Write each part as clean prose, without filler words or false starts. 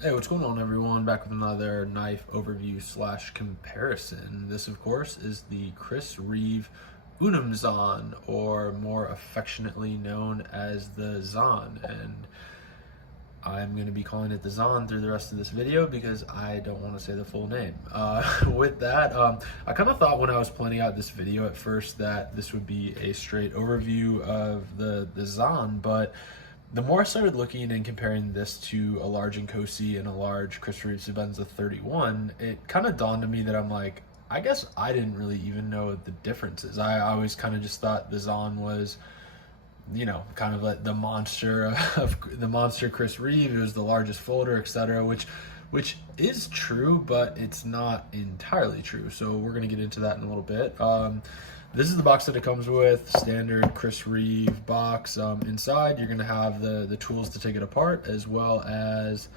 Hey, what's going on, everyone? Back with another knife overview slash comparison. This, of course, is the Reeve Umnumzaan, or more affectionately known as the Zaan. And I'm going to be calling it the Zaan through the rest of this video because I don't want to say the full name. With that, I kind of thought when I was planning out this video at first that this would be a straight overview of the Zaan, but the more I started looking and comparing this to a large Nkosi and a large Reeve Umnumzaan 31, it kind of dawned on me that I'm like, I guess I didn't really even know the differences. I always kind of just thought the Zaan was, kind of like the monster of the monster Reeve. It was the largest folder, etc., which is true, but it's not entirely true. So we're gonna get into that in a little bit. This is the box that it comes with, standard Reeve box. Inside, you're gonna have the tools to take it apart, as well as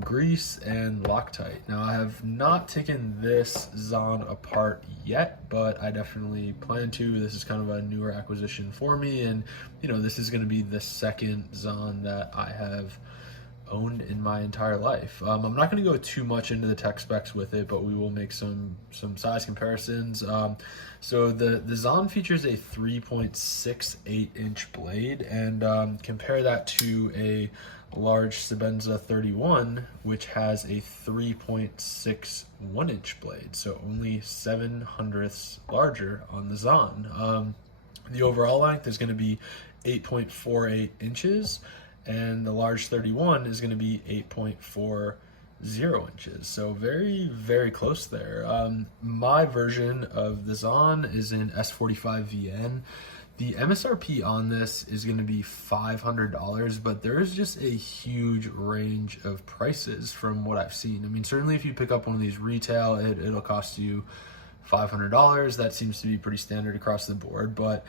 grease and Loctite. Now, I have not taken this Zaan apart yet, but I definitely plan to. This is kind of a newer acquisition for me, and this is going to be the second Zaan that I have owned in my entire life. I'm not going to go too much into the tech specs with it, but we will make some size comparisons. So the Zaan features a 3.68 inch blade, and compare that to a large Sebenza 31, which has a 3.61 inch blade, so only 7/100ths larger on the Zaan. The overall length is going to be 8.48 inches, and the large 31 is going to be 8.40 inches, so very, very close there. My version of the Zaan is in S45 VN. The MSRP on this is going to be $500, but there is just a huge range of prices from what I've seen. I mean, certainly if you pick up one of these retail, it'll cost you $500. That seems to be pretty standard across the board, but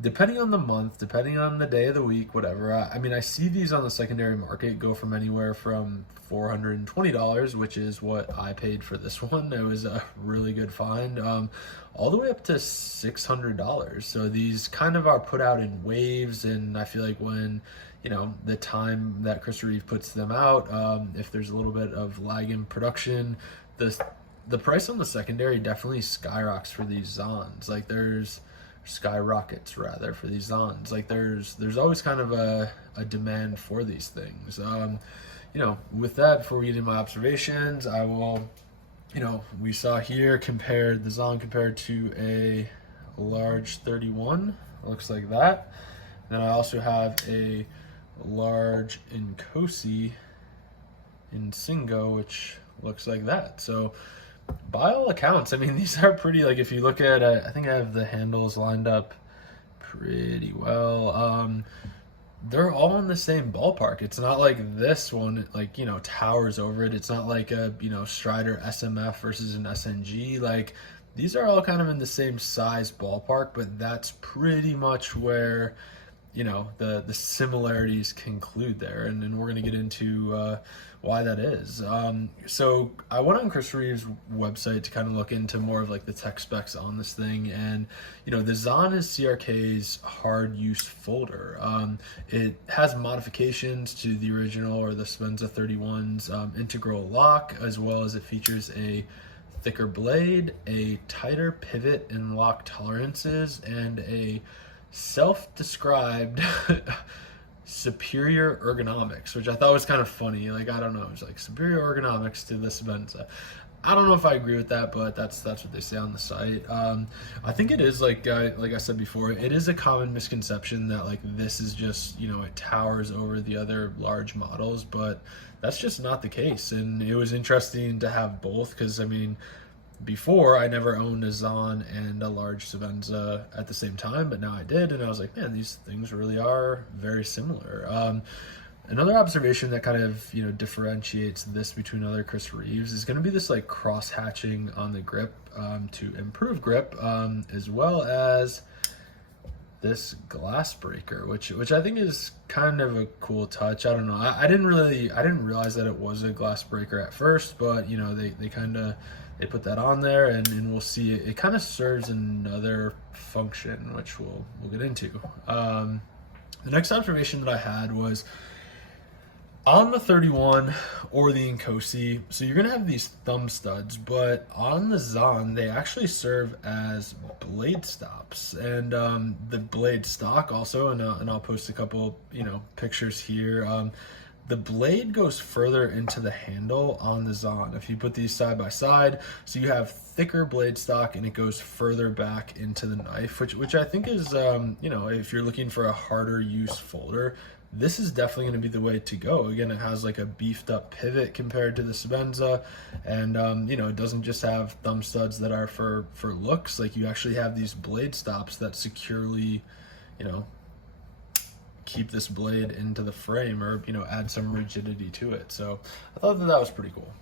depending on the month, depending on the day of the week, whatever, I mean, I see these on the secondary market go from anywhere from $420, which is what I paid for this one. It was a really good find, all the way up to $600. So these kind of are put out in waves, and I feel like when the time that Reeve puts them out, if there's a little bit of lag in production, the price on the secondary definitely skyrockets for these Zaans. Like skyrockets rather for these Zaans. Like there's always kind of a demand for these things. With that, before we get into my observations, I will, we saw here compared the Zaan compared to a large 31, looks like that. Then I also have a large Nkosi in Singo, which looks like that. So by all accounts, I mean, these are pretty, like, if you look at I think I have the handles lined up pretty well. They're all in the same ballpark. It's not like this one, like, towers over it. It's not like a, Strider SMF versus an SNG. Like, these are all kind of in the same size ballpark, but that's pretty much where, the similarities conclude there, and we're going to get into why that is. So I went on Reeve's website to kind of look into more of like the tech specs on this thing, and the Zaan is CRK's hard use folder. It has modifications to the original, or the Sebenza 31's integral lock, as well as it features a thicker blade, a tighter pivot and lock tolerances, and a self-described superior ergonomics, which I thought was kind of funny. Like, I don't know, it's like superior ergonomics to the Sebenza. I don't know if I agree with that, but that's what they say on the site. I think it is like I said before, it is a common misconception that like this is just it towers over the other large models, but that's just not the case. And it was interesting to have both, because I mean, before I never owned a Zaan and a large Sebenza at the same time, but now I did, and I was like, man, these things really are very similar. Another observation that kind of differentiates this between other Reeves is going to be this like cross hatching on the grip to improve grip, as well as this glass breaker, which I think is kind of a cool touch. I don't know. I didn't realize that it was a glass breaker at first, but they put that on there, and we'll see it kind of serves another function, which we'll get into. The next observation that I had was On the 31 or the Nkosi, so you're gonna have these thumb studs, but on the Zaan, they actually serve as blade stops, and the blade stock also, and I'll post a couple, pictures here. The blade goes further into the handle on the Zaan. If you put these side by side, so you have thicker blade stock and it goes further back into the knife, which I think is, if you're looking for a harder use folder, this is definitely going to be the way to go. Again, it has like a beefed up pivot compared to the Sebenza, and it doesn't just have thumb studs that are for looks. Like, you actually have these blade stops that securely, keep this blade into the frame, or add some rigidity to it. So I thought that was pretty cool.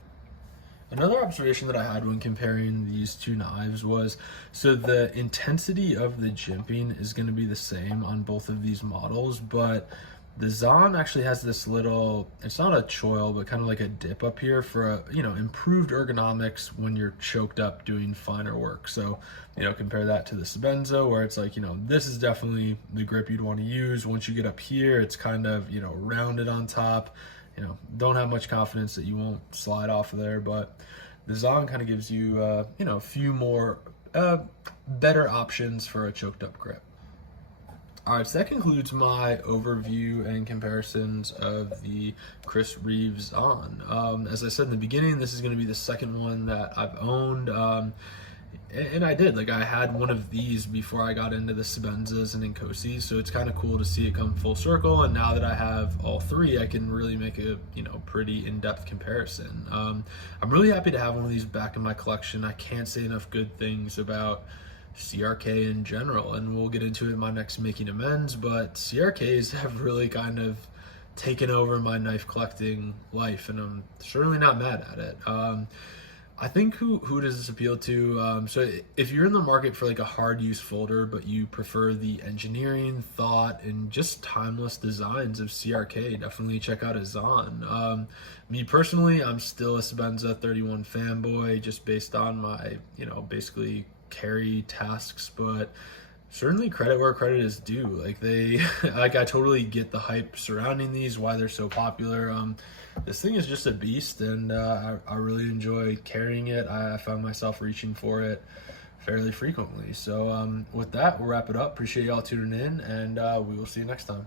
Another observation that I had when comparing these two knives was, so the intensity of the jimping is going to be the same on both of these models, but the Zaan actually has this little, it's not a choil, but kind of like a dip up here for improved ergonomics when you're choked up doing finer work. So, compare that to the Sebenza, where it's like, this is definitely the grip you'd want to use. Once you get up here, it's kind of, rounded on top. Don't have much confidence that you won't slide off of there, but the Zaan kind of gives you, a few more better options for a choked up grip. All right, so that concludes my overview and comparisons of the Chris Reeve Zaan. As I said in the beginning, this is going to be the second one that I've owned. And I did, I had one of these before I got into the Sebenzas and Nkosis, so it's kind of cool to see it come full circle. And now that I have all three, I can really make a pretty in-depth comparison. I'm really happy to have one of these back in my collection. I can't say enough good things about CRK in general, and we'll get into it in my next Making Amends, but CRKs have really kind of taken over my knife collecting life, and I'm certainly not mad at it. I think who does this appeal to? So if you're in the market for a hard use folder, but you prefer the engineering, thought, and just timeless designs of CRK, definitely check out a Zaan. Me personally, I'm still a Sebenza 31 fanboy, just based on my, basically carry tasks, but certainly credit where credit is due. I totally get the hype surrounding these, why they're so popular. This thing is just a beast, and I really enjoy carrying it. I found myself reaching for it fairly frequently. So with that, we'll wrap it up. Appreciate y'all tuning in, and we will see you next time.